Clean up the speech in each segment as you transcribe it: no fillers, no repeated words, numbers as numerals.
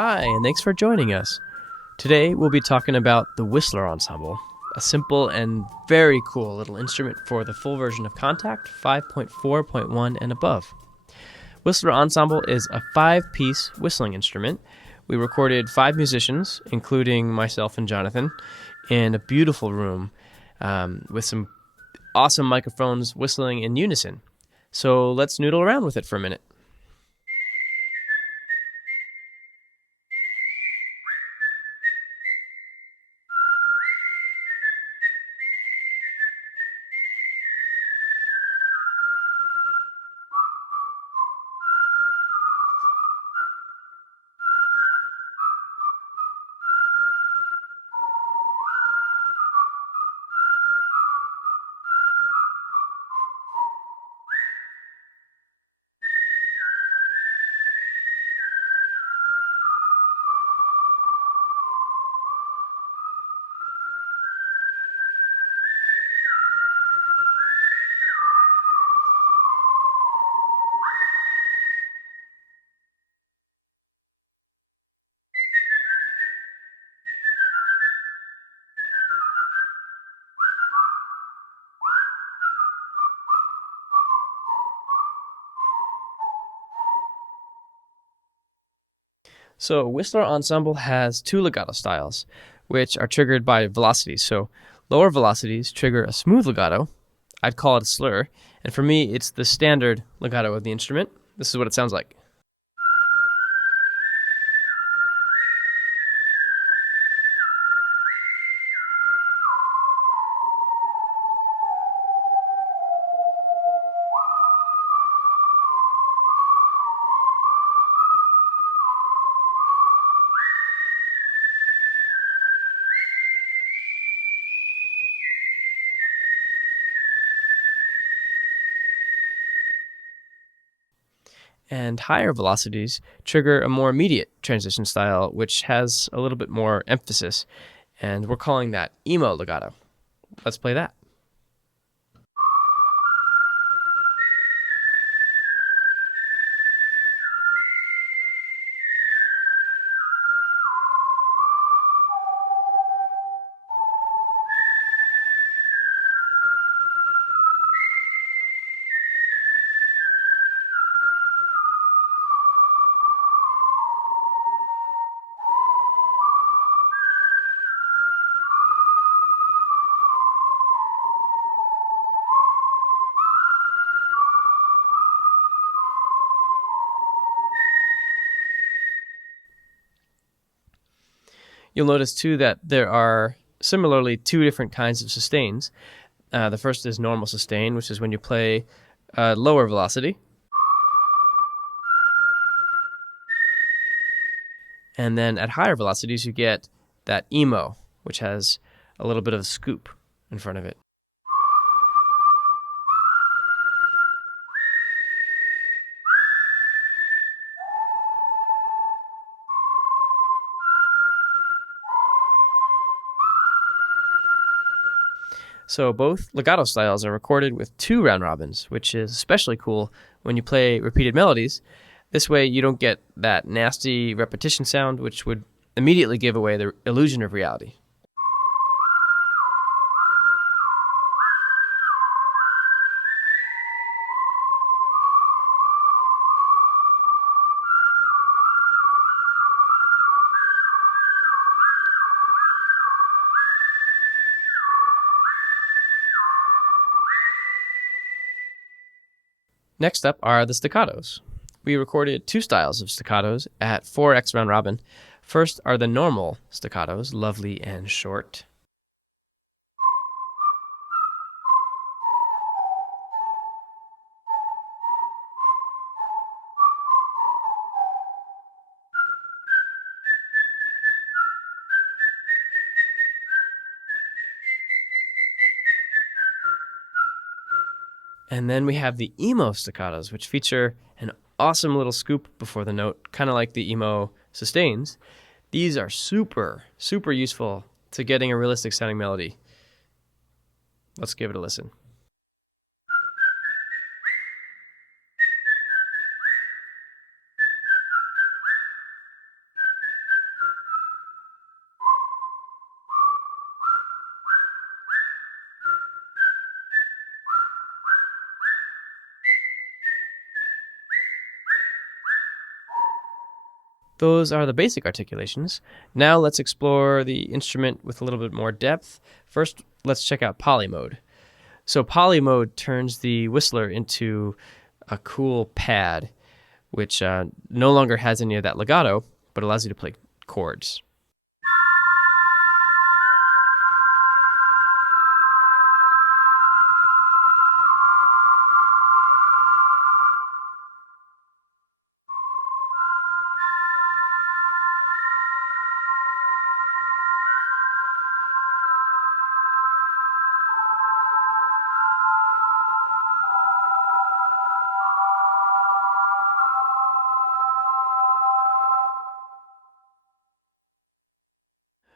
Hi, and thanks for joining us. Today we'll be talking about the Whistler Ensemble, a simple and very cool little instrument for the full version of Contact 5.4.1 and above. Whistler Ensemble is a 5-piece whistling instrument. We recorded 5 musicians, including myself and Jonathan, in a beautiful room with some awesome microphones whistling in unison. So let's noodle around with it for a minute. So Whistler Ensemble has 2 legato styles, which are triggered by velocities. So lower velocities trigger a smooth legato. I'd call it a slur. And for me, it's the standard legato of the instrument. This is what it sounds like. And higher velocities trigger a more immediate transition style, which has a little bit more emphasis. And we're calling that Emo Legato. Let's play that. You'll notice, too, that there are similarly 2 different kinds of sustains. The first is normal sustain, which is when you play lower velocity. And then at higher velocities, you get that emo, which has a little bit of a scoop in front of it. So both legato styles are recorded with 2 round robins, which is especially cool when you play repeated melodies. This way you don't get that nasty repetition sound, which would immediately give away the illusion of reality. Next up are the staccatos. We recorded 2 styles of staccatos at 4x round robin. First are the normal staccatos, lovely and short. And then we have the emo staccatos, which feature an awesome little scoop before the note, kind of like the emo sustains. These are super, super useful to getting a realistic sounding melody. Let's give it a listen. Those are the basic articulations. Now let's explore the instrument with a little bit more depth. First, let's check out poly mode. So poly mode turns the whistler into a cool pad, which no longer has any of that legato, but allows you to play chords.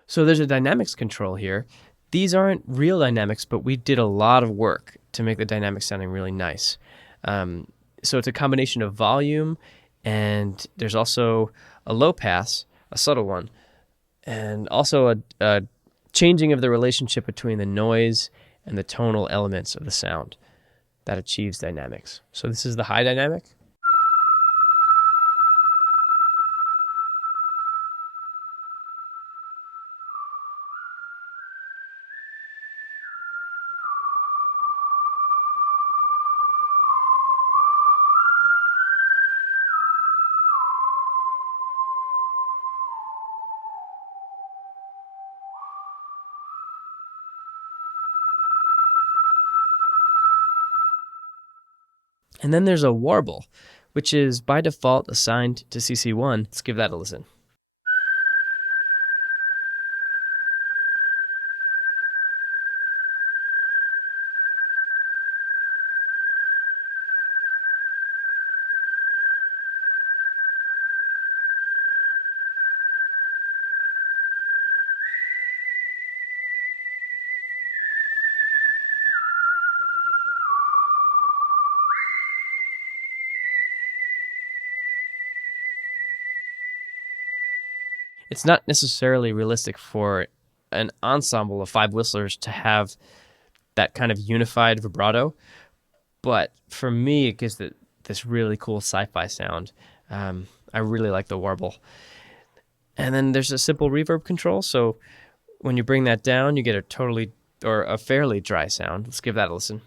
So there's a dynamics control here. These aren't real dynamics, but we did a lot of work to make the dynamics sounding really nice. So it's a combination of volume, and there's also a low pass, a subtle one, and also a changing of the relationship between the noise and the tonal elements of the sound that achieves dynamics. So this is the high dynamic. And then there's a warble, which is by default assigned to CC1. Let's give that a listen. It's not necessarily realistic for an ensemble of 5 whistlers to have that kind of unified vibrato, but for me, it gives this really cool sci-fi sound. I really like the warble. And then there's a simple reverb control, so when you bring that down, you get a fairly dry sound. Let's give that a listen.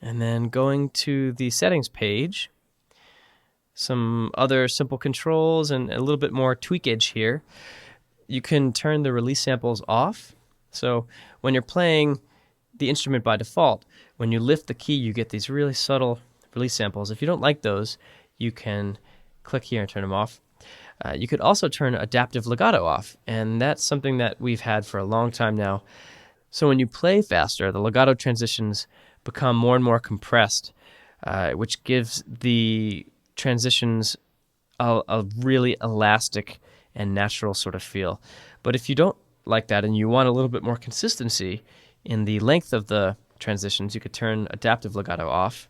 And then going to the settings page, some other simple controls and a little bit more tweakage here. You can turn the release samples off. So when you're playing the instrument by default, when you lift the key, you get these really subtle release samples. If you don't like those, you can click here and turn them off. You could also turn adaptive legato off, and that's something that we've had for a long time now. So when you play faster, the legato transitions become more and more compressed, which gives the transitions a really elastic and natural sort of feel. But if you don't like that and you want a little bit more consistency in the length of the transitions, you could turn adaptive legato off.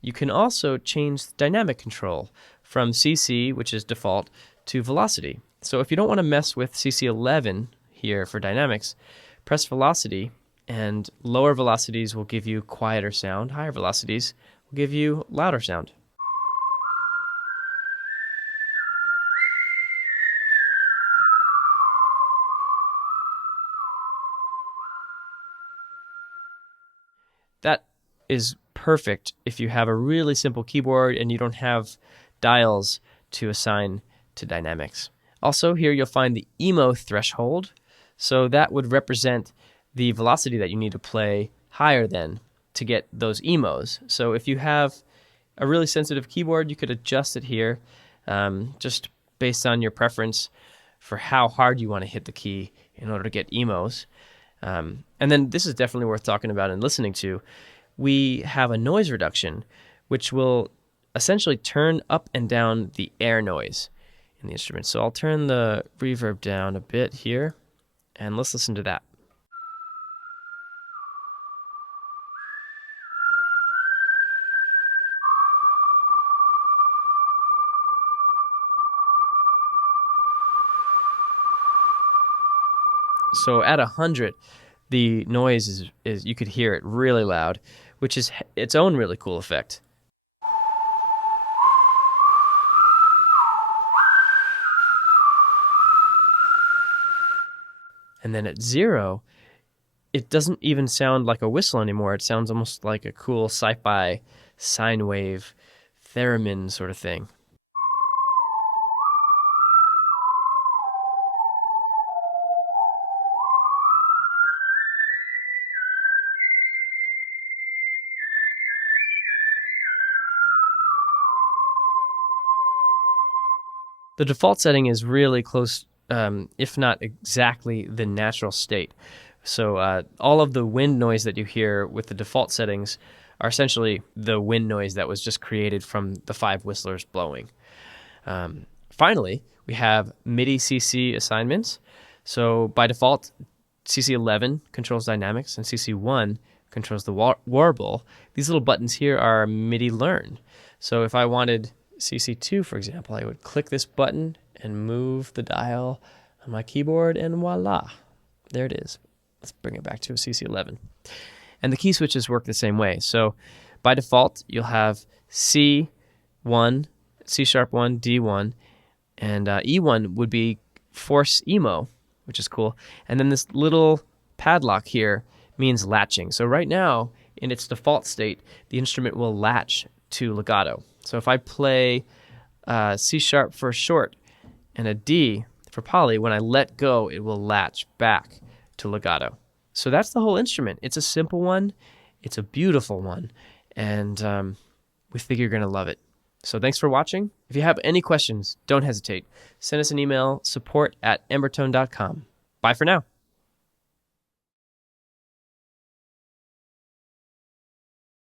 You can also change dynamic control from CC, which is default, to velocity. So if you don't want to mess with CC11 here for dynamics, press velocity, and lower velocities will give you quieter sound. Higher velocities will give you louder sound. That is perfect if you have a really simple keyboard and you don't have dials to assign to dynamics. Also, here you'll find the Emo Threshold. So that would represent the velocity that you need to play higher than to get those emos. So if you have a really sensitive keyboard, you could adjust it here just based on your preference for how hard you want to hit the key in order to get emos. And then this is definitely worth talking about and listening to. we have a noise reduction, which will essentially turn up and down the air noise in the instrument. So I'll turn the reverb down a bit here, and let's listen to that. So at 100, the noise is you could hear it really loud, which is its own really cool effect. And then at 0, it doesn't even sound like a whistle anymore. It sounds almost like a cool sci-fi sine wave theremin sort of thing. The default setting is really close, if not exactly, the natural state. So all of the wind noise that you hear with the default settings are essentially the wind noise that was just created from the 5 whistlers blowing. Finally, we have Midi Cc Assignments. So by default, CC11 controls dynamics and CC1 controls the warble. These little buttons here are MIDI learn. So if I wanted CC2, for example, I would click this button and move the dial on my keyboard, and voila, there it is. Let's bring it back to a CC11. And the key switches work the same way. So by default, you'll have C1, C sharp 1, D1, and E1 would be force emo, which is cool. And then this little padlock here means latching. So right now, in its default state, the instrument will latch to legato. So if I play C sharp for short and a D for poly, when I let go, it will latch back to legato. So that's the whole instrument. It's a simple one. It's a beautiful one. And we think you're going to love it. So thanks for watching. If you have any questions, don't hesitate. Send us an email, support@embertone.com. Bye for now.